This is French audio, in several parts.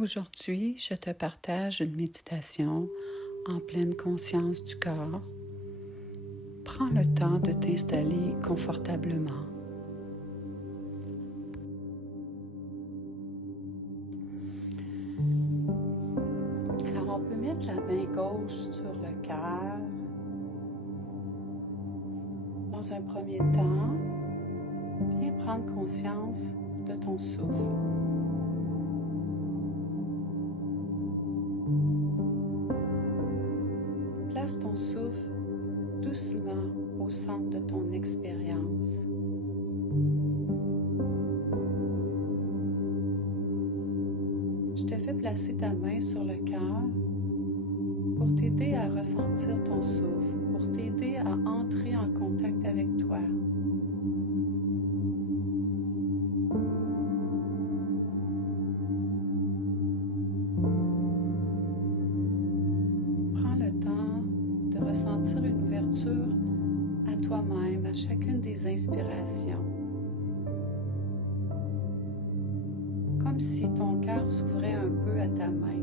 Aujourd'hui, je te partage une méditation en pleine conscience du corps. Prends le temps de t'installer confortablement. Alors, on peut mettre la main gauche sur le cœur. Dans un premier temps, viens prendre conscience de ton souffle. Place ton souffle doucement au centre de ton expérience. Je te fais placer ta main sur le cœur pour t'aider à ressentir ton souffle, pour t'aider à entrer en contact avec toi. Prends le temps de ressentir une ouverture à toi-même, à chacune des inspirations. Comme si ton cœur s'ouvrait un peu à ta main.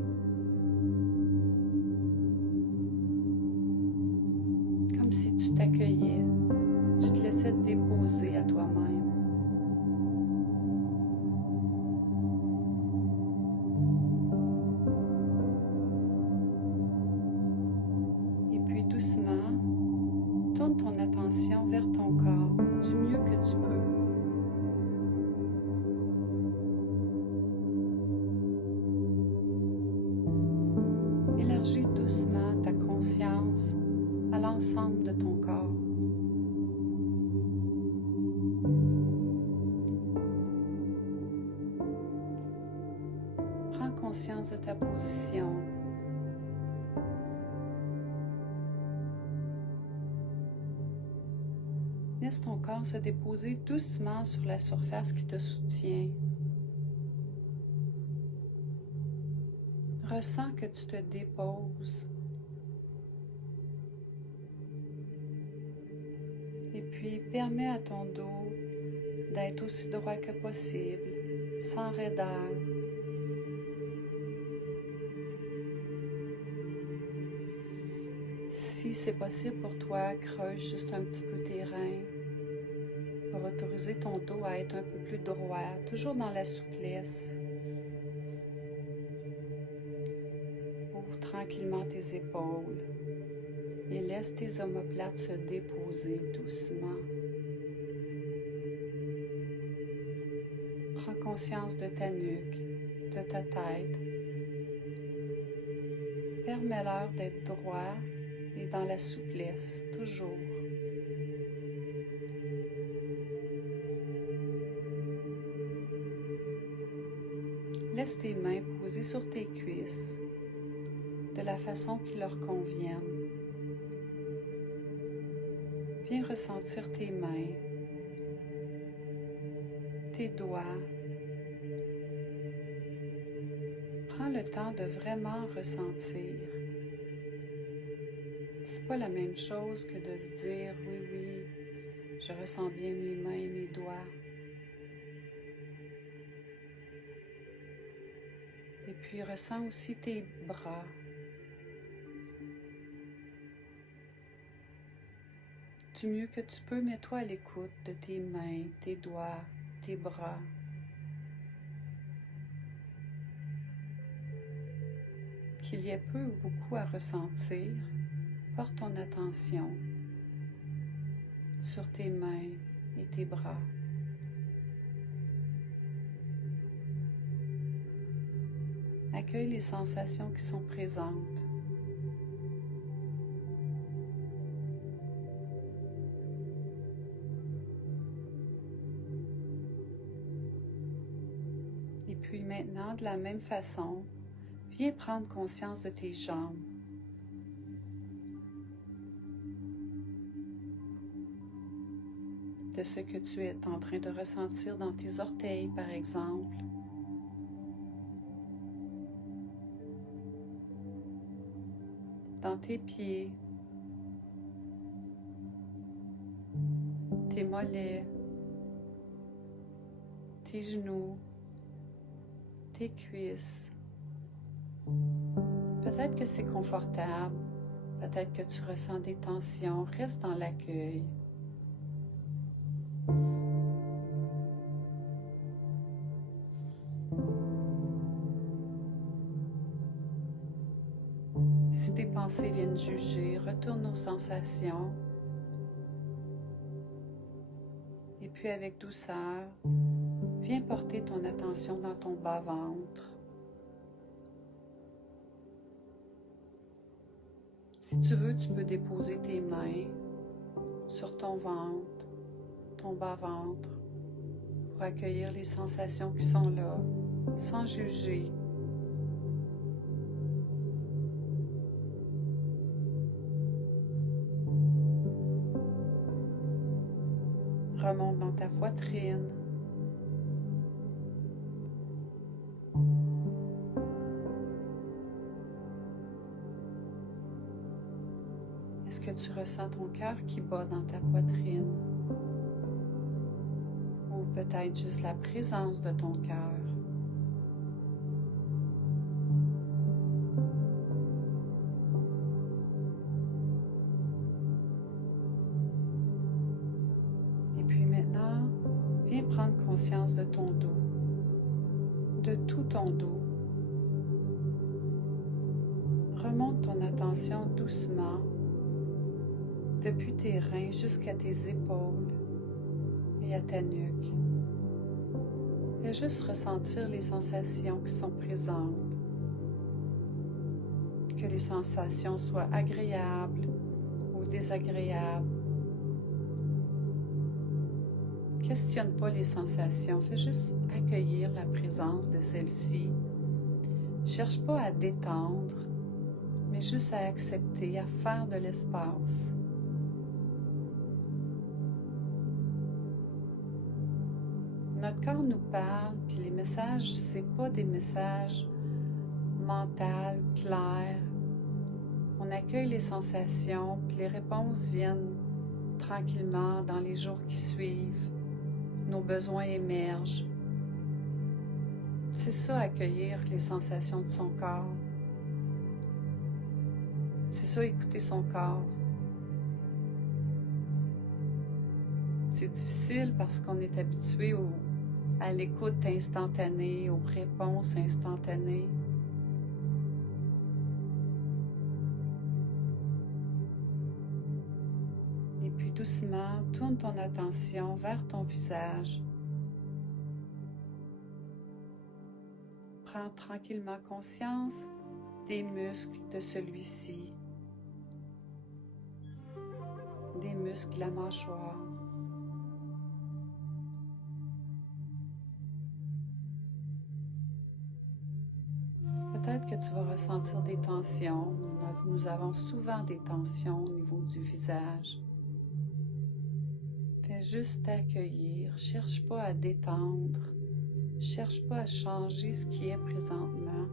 Comme si tu t'accueillais, tu te laissais te déposer à toi-même. Et puis doucement, tourne ton attention vers ton corps du mieux que tu peux. Élargis doucement ta conscience à l'ensemble de ton corps. Prends conscience de ta position. Laisse ton corps se déposer doucement sur la surface qui te soutient. Ressens que tu te déposes. Et puis, permets à ton dos d'être aussi droit que possible, sans raideur. Si c'est possible pour toi, creuse juste un petit peu tes reins pour autoriser ton dos à être un peu plus droit, toujours dans la souplesse. Ouvre tranquillement tes épaules et laisse tes omoplates se déposer doucement. Prends conscience de ta nuque, de ta tête. Permets-leur d'être droit et dans la souplesse, toujours. Laisse tes mains posées sur tes cuisses de la façon qui leur convienne. Viens ressentir tes mains, tes doigts. Prends le temps de vraiment ressentir. C'est pas la même chose que de se dire « oui, je ressens bien mes mains et mes doigts ». Et puis ressens aussi tes bras. Du mieux que tu peux, mets-toi à l'écoute de tes mains, tes doigts, tes bras. Qu'il y ait peu ou beaucoup à ressentir, porte ton attention sur tes mains et tes bras. Accueille les sensations qui sont présentes. Et puis maintenant, de la même façon, viens prendre conscience de tes jambes. De ce que tu es en train de ressentir dans tes orteils, par exemple. Dans tes pieds, tes mollets, tes genoux, tes cuisses, Peut-être que c'est confortable, peut-être que tu ressens des tensions, reste dans l'accueil. Si tes pensées viennent juger, retourne aux sensations. Et puis avec douceur, viens porter ton attention dans ton bas-ventre. Si tu veux, tu peux déposer tes mains sur ton ventre, ton bas-ventre, pour accueillir les sensations qui sont là, sans juger. Remonte dans ta poitrine. Est-ce que tu ressens ton cœur qui bat dans ta poitrine? Ou peut-être juste la présence de ton cœur? Et puis maintenant, viens prendre conscience de ton dos, de tout ton dos. Remonte ton attention doucement depuis tes reins jusqu'à tes épaules et à ta nuque. Fais juste ressentir les sensations qui sont présentes. Que les sensations soient agréables ou désagréables. Questionne pas les sensations, fais juste accueillir la présence de celles-ci. Cherche pas à détendre, mais juste à accepter, à faire de l'espace. Notre corps nous parle, puis les messages, c'est pas des messages mentaux, clairs. On accueille les sensations, puis les réponses viennent tranquillement dans les jours qui suivent. Nos besoins émergent. C'est ça, accueillir les sensations de son corps. C'est ça, écouter son corps. C'est difficile parce qu'on est habitué à l'écoute instantanée, aux réponses instantanées. Et puis doucement, tourne ton attention vers ton visage. Prends tranquillement conscience des muscles de celui-ci, des muscles de la mâchoire. Peut-être que tu vas ressentir des tensions. Nous avons souvent des tensions au niveau du visage. Fais juste t'accueillir. Cherche pas à détendre. Cherche pas à changer ce qui est présentement.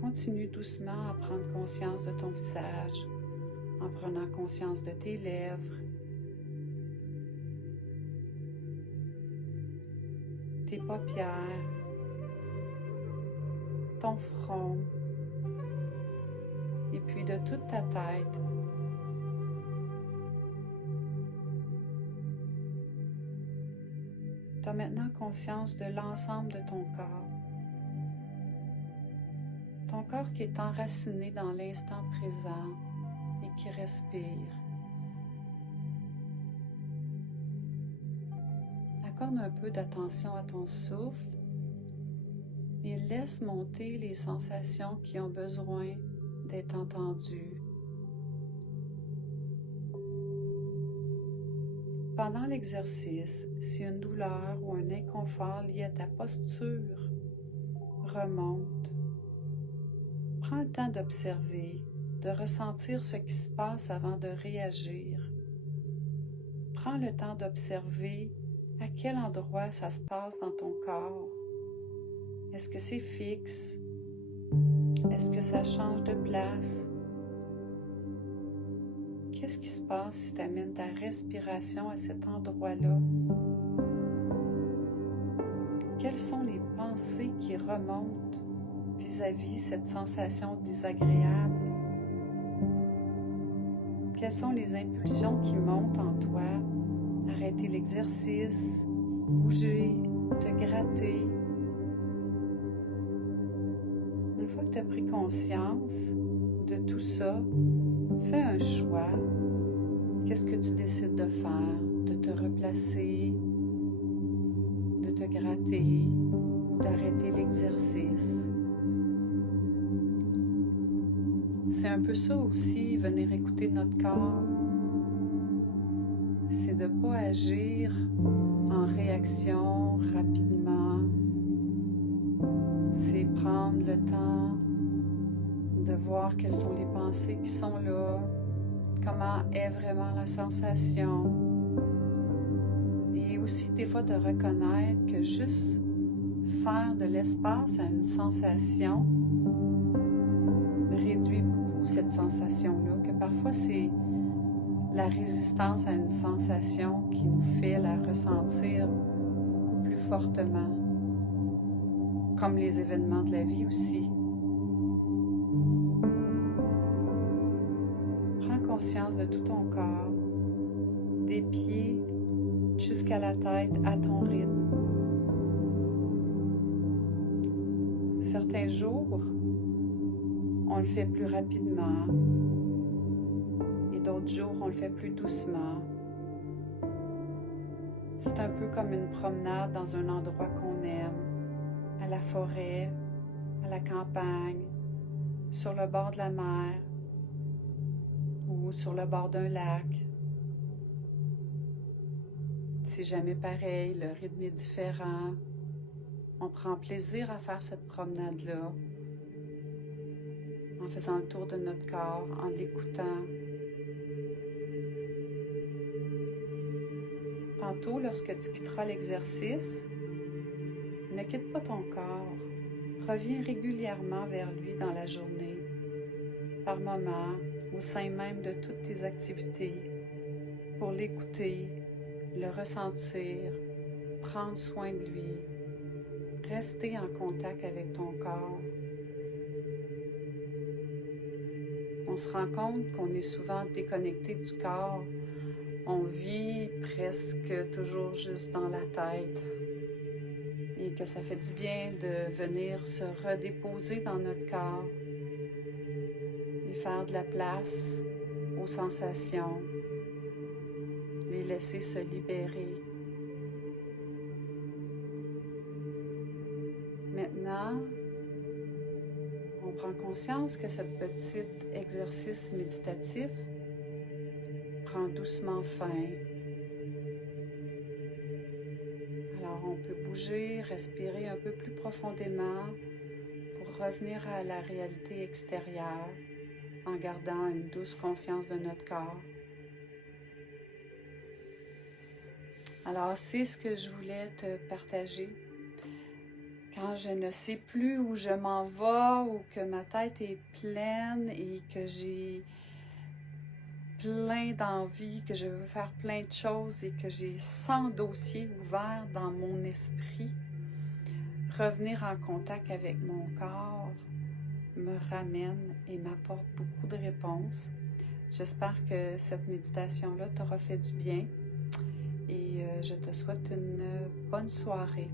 Continue doucement à prendre conscience de ton visage, en prenant conscience de tes lèvres, tes paupières, ton front, et puis de toute ta tête. Tu as maintenant conscience de l'ensemble de ton corps. Ton corps qui est enraciné dans l'instant présent et qui respire. Accorde un peu d'attention à ton souffle et laisse monter les sensations qui ont besoin d'être entendues. Pendant l'exercice, si une douleur ou un inconfort lié à ta posture remonte, prends le temps d'observer, de ressentir ce qui se passe avant de réagir. Prends le temps d'observer à quel endroit ça se passe dans ton corps. Est-ce que c'est fixe? Est-ce que ça change de place? Qu'est-ce qui se passe si tu amènes ta respiration à cet endroit-là? Quelles sont les pensées qui remontent vis-à-vis cette sensation désagréable? Quelles sont les impulsions qui montent en toi? Arrêter l'exercice, bouger, te gratter. Une fois que tu as pris conscience de tout ça, fais un choix. Qu'est-ce que tu décides de faire? De te replacer, de te gratter ou d'arrêter l'exercice. C'est un peu ça aussi, venir écouter notre corps. C'est de ne pas agir en réaction rapidement. C'est prendre le temps de voir quelles sont les pensées qui sont là, comment est vraiment la sensation. Et aussi des fois de reconnaître que juste faire de l'espace à une sensation réduit beaucoup cette sensation-là, que parfois c'est la résistance à une sensation qui nous fait la ressentir beaucoup plus fortement, comme les événements de la vie aussi. Prends conscience de tout ton corps, des pieds jusqu'à la tête à ton rythme. Certains jours, on le fait plus rapidement et d'autres jours, on le fait plus doucement. C'est un peu comme une promenade dans un endroit qu'on aime, à la forêt, à la campagne, sur le bord de la mer ou sur le bord d'un lac. C'est jamais pareil, le rythme est différent. On prend plaisir à faire cette promenade-là, en faisant le tour de notre corps, en l'écoutant. Tantôt, lorsque tu quitteras l'exercice, ne quitte pas ton corps. Reviens régulièrement vers lui dans la journée, par moments, au sein même de toutes tes activités, pour l'écouter, le ressentir, prendre soin de lui, rester en contact avec ton corps. On se rend compte qu'on est souvent déconnecté du corps. On vit presque toujours juste dans la tête. Et que ça fait du bien de venir se redéposer dans notre corps et faire de la place aux sensations, les laisser se libérer. Maintenant, on prend conscience que ce petit exercice méditatif prend doucement fin. Alors on peut bouger, respirer un peu plus profondément pour revenir à la réalité extérieure en gardant une douce conscience de notre corps. Alors c'est ce que je voulais te partager. Quand je ne sais plus où je m'en vais ou que ma tête est pleine et que j'ai plein d'envie, que je veux faire plein de choses et que j'ai 100 dossiers ouverts dans mon esprit, revenir en contact avec mon corps me ramène et m'apporte beaucoup de réponses. J'espère que cette méditation-là t'aura fait du bien et je te souhaite une bonne soirée.